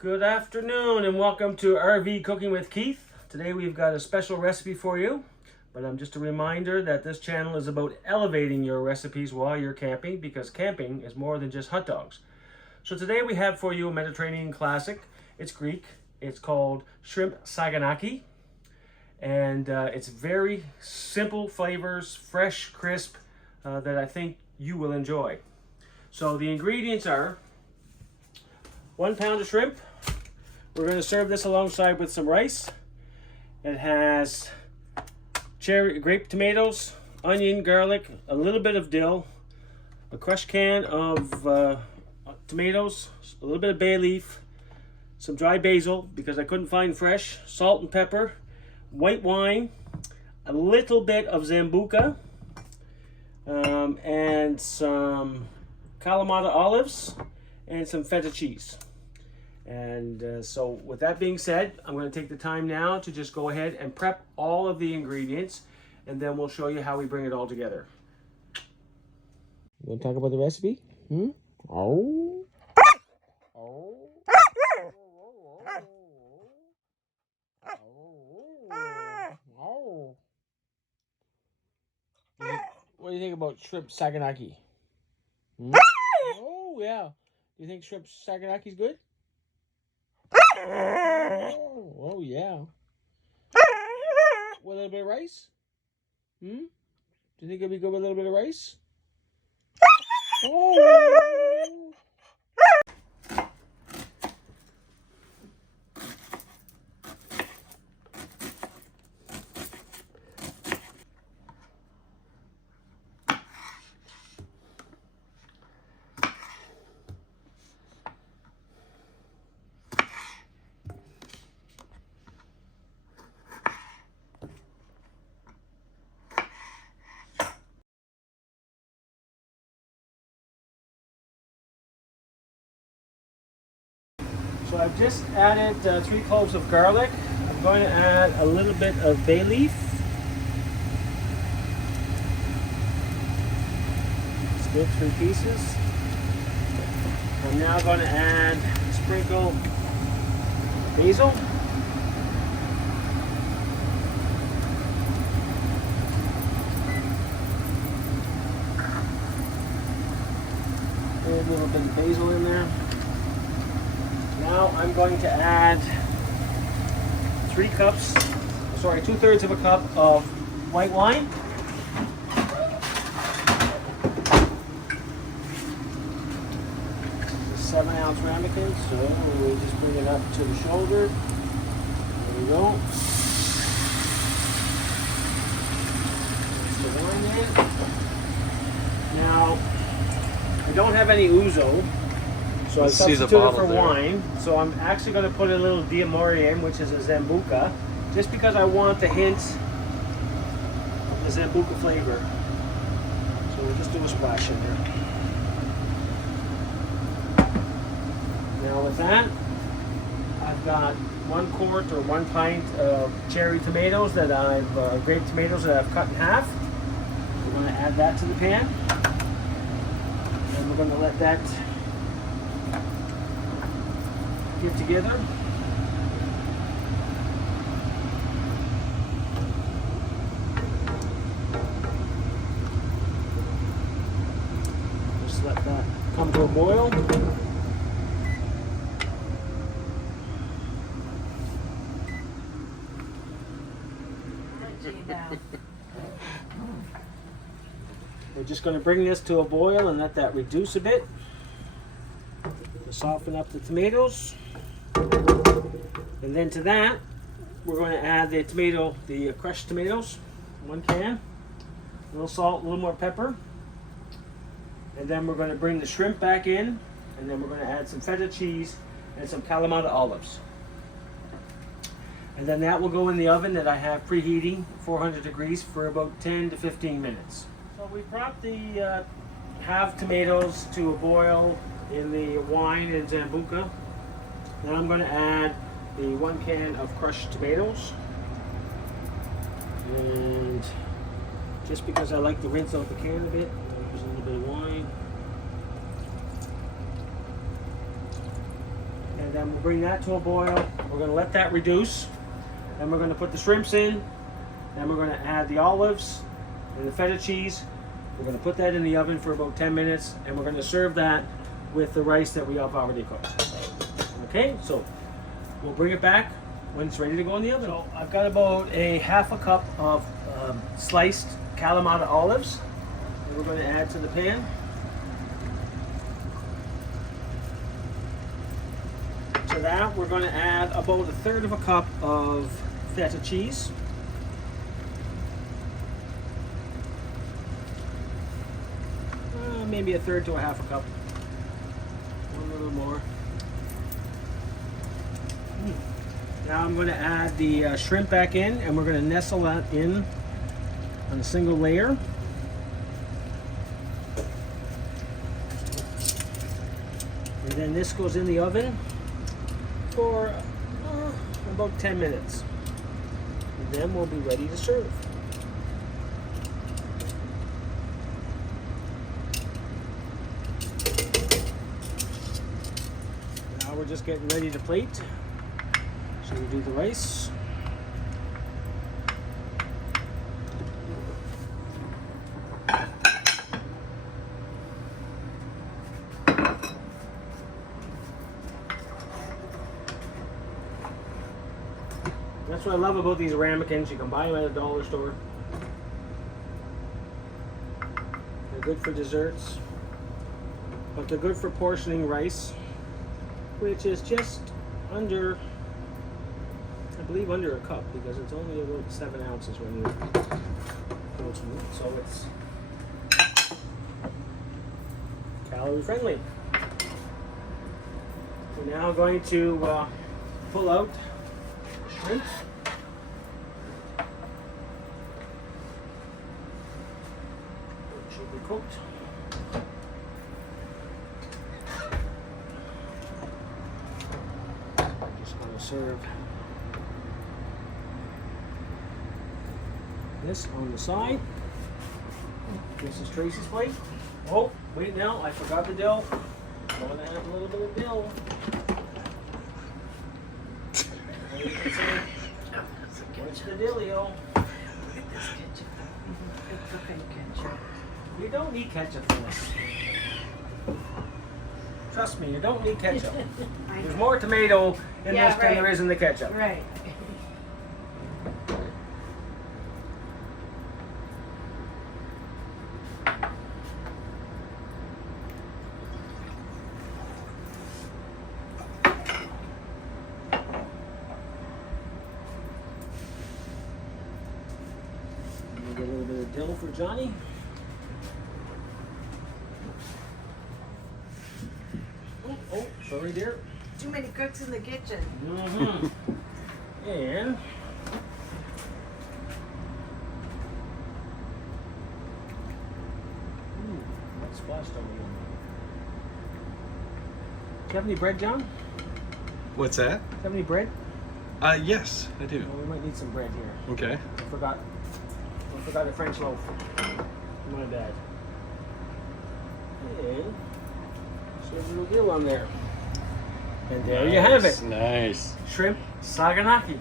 Good afternoon and welcome to RV Cooking with Keith. Today we've got a special recipe for you, but just a reminder that this channel is about elevating your recipes while you're camping, because camping is more than just hot dogs. So today we have for you a Mediterranean classic. It's Greek. It's called shrimp saganaki, and it's very simple flavors, fresh, crisp, that I think you will enjoy. So the ingredients are 1 pound of shrimp. We're going to serve this alongside with some rice. It has grape tomatoes, onion, garlic, a little bit of dill, a crushed can of tomatoes, a little bit of bay leaf, some dry basil because I couldn't find fresh, salt and pepper, white wine, a little bit of sambuca, and some kalamaga olives, and some feta cheese. And so with that being said, I'm going to take the time now to just go ahead and prep all of the ingredients, and then we'll show you how we bring it all together. You want to talk about the recipe? Oh. What do you think about shrimp saganaki? Oh, yeah. Do you think shrimp saganaki is good? Oh, yeah. With a little bit of rice? Do you think it'll be good with a little bit of rice? Oh! So I've just added 3 cloves of garlic. I'm going to add a little bit of bay leaf. It's good, 3 pieces. I'm now going to add a sprinkle of basil. A little bit of basil in there. Now I'm going to add 2/3 of a cup of white wine. This is a 7-ounce ramekin, so we'll just bring it up to the shoulder. There we go. Mix the wine in. Now, I don't have any ouzo, so I substituted for wine. So I'm actually going to put a little in, which is a sambuca, just because I want the hint of the sambuca flavor. So we'll just do a splash in there. Now with that, I've got 1 quart or 1 pint of cherry tomatoes grape tomatoes that I've cut in half. We're going to add that to the pan, and we're going to let that get together. Just let that come to a boil. We're just going to bring this to a boil and let that reduce a bit to soften up the tomatoes. And then to that, we're going to add the crushed tomatoes, 1 can, a little salt, a little more pepper. And then we're going to bring the shrimp back in, and then we're going to add some feta cheese and some kalamaga olives. And then that will go in the oven that I have preheating 400 degrees for about 10 to 15 minutes. So we brought the halved tomatoes to a boil in the wine and sambuca. Now I'm going to add the 1 can of crushed tomatoes, and just because I like to rinse out the can a bit, I'll use a little bit of wine. And then we'll bring that to a boil. We're going to let that reduce. Then we're going to put the shrimps in. Then we're going to add the olives and the feta cheese. We're going to put that in the oven for about 10 minutes. And we're going to serve that with the rice that we have already cooked. Okay, so we'll bring it back when it's ready to go in the oven. So I've got about a half a cup of sliced kalamaga olives. And we're going to add to the pan. To that, we're going to add about 1/3 of a cup of feta cheese. Maybe 1/3 to a half a cup. One little more. Now I'm going to add the shrimp back in, and we're going to nestle that in on a single layer. And then this goes in the oven for about 10 minutes. And then we'll be ready to serve. Now we're just getting ready to plate. So we do the rice. That's what I love about these ramekins. You can buy them at a dollar store. They're good for desserts, but they're good for portioning rice, which is just under, I believe, under a cup, because it's only about 7 ounces when you portion it. So it's calorie friendly. We're now going to pull out the shrimp. Should be cooked. Just going to serve this on the side. This is Tracy's plate. Oh, wait now, I forgot the dill. I'm going to add a little bit of dill. What's the dillio? You don't need ketchup for this. Trust me, you don't need ketchup. There's more tomato in this than there is in the ketchup. Right. Get a little bit of dill for Johnny. Oh, sorry, dear. Too many cooks in the kitchen. Mm-hmm. And that splashed on me. Do you have any bread, John? What's that? Do you have any bread? Yes, I do. Well, we might need some bread here. Okay. I forgot a French loaf. My bad. And serve a little dill on there. And there you have it. Nice. Shrimp saganaki.